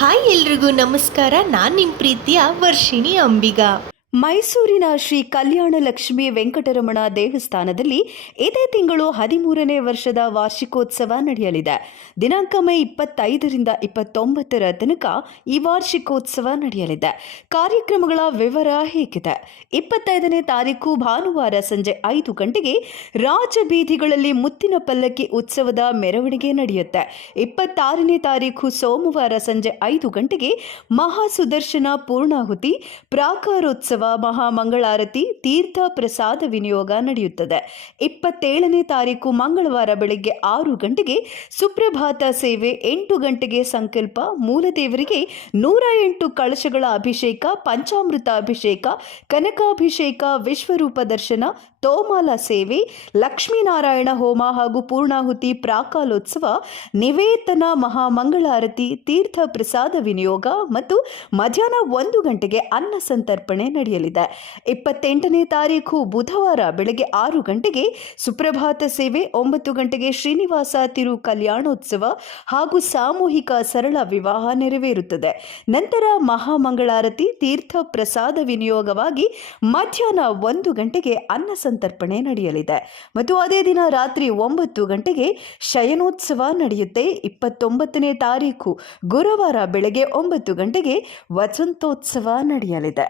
Hi ಎಲ್ರಿಗೂ ನಮಸ್ಕಾರ. ನಾನು ನಿಮ್ಮ ಪ್ರೀತಿಯ ವರ್ಷಿಣಿ ಅಂಬಿಗ. ಮೈಸೂರಿನ ಶ್ರೀ ಕಲ್ಯಾಣ ಲಕ್ಷ್ಮಿ ವೆಂಕಟರಮಣ ದೇವಸ್ಥಾನದಲ್ಲಿ ಇದೇ ತಿಂಗಳು ಹದಿಮೂರನೇ ವರ್ಷದ ವಾರ್ಷಿಕೋತ್ಸವ ನಡೆಯಲಿದೆ. ದಿನಾಂಕ ಮೇ ಇಪ್ಪತ್ತೈದರಿಂದ ಇಪ್ಪತ್ತೊಂಬತ್ತರ ತನಕ ಈ ವಾರ್ಷಿಕೋತ್ಸವ ನಡೆಯಲಿದೆ. ಕಾರ್ಯಕ್ರಮಗಳ ವಿವರ ಹೇಗಿದೆ. ಇಪ್ಪತ್ತೈದನೇ ತಾರೀಕು ಭಾನುವಾರ ಸಂಜೆ ಐದು ಗಂಟೆಗೆ ರಾಜಬೀದಿಗಳಲ್ಲಿ ಮುತ್ತಿನ ಪಲ್ಲಕ್ಕಿ ಉತ್ಸವದ ಮೆರವಣಿಗೆ ನಡೆಯುತ್ತೆ. ಇಪ್ಪತ್ತಾರನೇ ತಾರೀಕು ಸೋಮವಾರ ಸಂಜೆ ಐದು ಗಂಟೆಗೆ ಮಹಾಸುದರ್ಶನ ಪೂರ್ಣಾಹುತಿ ಪ್ರಾಕಾರೋತ್ಸವ ಮಹಾಮಂಗಳಾರತಿ ತೀರ್ಥ ಪ್ರಸಾದ ವಿನಿಯೋಗ ನಡೆಯುತ್ತದೆ. ಇಪ್ಪತ್ತೇಳನೇ ತಾರೀಕು ಮಂಗಳವಾರ ಬೆಳಗ್ಗೆ ಆರು ಗಂಟೆಗೆ ಸುಪ್ರಭಾತ ಸೇವೆ, ಎಂಟು ಗಂಟೆಗೆ ಸಂಕಲ್ಪ, ಮೂಲದೇವರಿಗೆ ನೂರ ಎಂಟು ಕಳಶಗಳ ಅಭಿಷೇಕ, ಪಂಚಾಮೃತ ಅಭಿಷೇಕ, ಕನಕಾಭಿಷೇಕ, ವಿಶ್ವರೂಪ ದರ್ಶನ, ತೋಮಾಲ ಸೇವೆ, ಲಕ್ಷ್ಮೀನಾರಾಯಣ ಹೋಮ ಹಾಗೂ ಪೂರ್ಣಾಹುತಿ ಪ್ರಾಕಾಲೋತ್ಸವ, ನಿವೇತನ ಮಹಾಮಂಗಳಾರತಿ, ತೀರ್ಥ ಪ್ರಸಾದ ವಿನಿಯೋಗ ಮತ್ತು ಮಧ್ಯಾಹ್ನ ಒಂದು ಗಂಟೆಗೆ ಅನ್ನ ಸಂತರ್ಪಣೆ ನಡೆಯಲಿದೆ ಇಪ್ಪತ್ತೆಂಟನೇ ತಾರೀಕು ಬುಧವಾರ ಬೆಳಗ್ಗೆ ಆರು ಗಂಟೆಗೆ ಸುಪ್ರಭಾತ ಸೇವೆ, ಒಂಬತ್ತು ಗಂಟೆಗೆ ಶ್ರೀನಿವಾಸ ತಿರು ಕಲ್ಯಾಣೋತ್ಸವ ಹಾಗೂ ಸಾಮೂಹಿಕ ಸರಳ ವಿವಾಹ ನೆರವೇರುತ್ತದೆ. ನಂತರ ಮಹಾಮಂಗಳಾರತಿ, ತೀರ್ಥ ಪ್ರಸಾದ ವಿನಿಯೋಗವಾಗಿ ಮಧ್ಯಾಹ್ನ ಒಂದು ಗಂಟೆಗೆ ಅನ್ನ ಸಂತರ್ಪಣೆ ನಡೆಯಲಿದೆ. ಮತ್ತು ಅದೇ ದಿನ ರಾತ್ರಿ ಒಂಬತ್ತು ಗಂಟೆಗೆ ಶಯನೋತ್ಸವ ನಡೆಯುತ್ತೆ. ಇಪ್ಪತ್ತೊಂಬತ್ತನೇ ತಾರೀಕು ಗುರುವಾರ ಬೆಳಗ್ಗೆ ಒಂಬತ್ತು ಗಂಟೆಗೆ ವಸಂತೋತ್ಸವ ನಡೆಯಲಿದೆ.